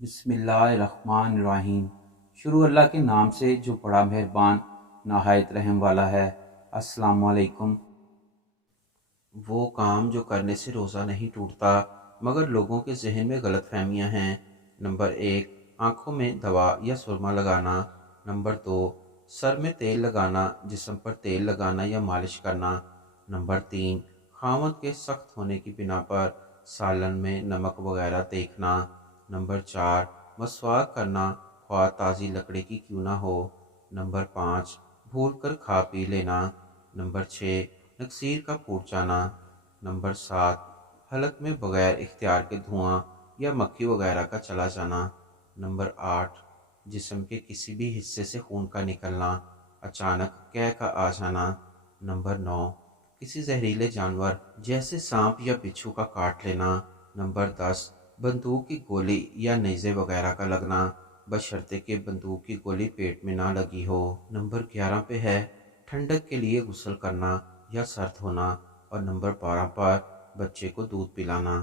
بسم اللہ الرحمن الرحیم۔ شروع اللہ کے نام سے جو بڑا مہربان نہایت رحم والا ہے۔ السلام علیکم۔ وہ کام جو کرنے سے روزہ نہیں ٹوٹتا مگر لوگوں کے ذہن میں غلط فہمیاں ہیں۔ نمبر 1، آنکھوں میں دوا یا سرما لگانا۔ نمبر 2، سر میں تیل لگانا، جسم پر تیل لگانا یا مالش کرنا۔ نمبر 3، خاوند کے سخت ہونے کی بنا پر سالن میں نمک وغیرہ دیکھنا۔ نمبر 4، مسواک کرنا خواہ تازی لکڑی کی کیوں نہ ہو۔ نمبر 5، بھول کر کھا پی لینا۔ نمبر 6، نکسیر کا پھوٹ جانا۔ نمبر 7، حلق میں بغیر اختیار کے دھواں یا مکھی وغیرہ کا چلا جانا۔ نمبر 8، جسم کے کسی بھی حصے سے خون کا نکلنا، اچانک قے کا آ جانا۔ نمبر 9، کسی زہریلے جانور جیسے سانپ یا بچھو کا کاٹ لینا۔ نمبر 10، بندوق کی گولی یا نیزے وغیرہ کا لگنا، بشرطے کہ بندوق کی گولی پیٹ میں نہ لگی ہو۔ نمبر 11 پہ ہے ٹھنڈک کے لیے غسل کرنا یا سرد ہونا، اور نمبر 12 پر بچے کو دودھ پلانا۔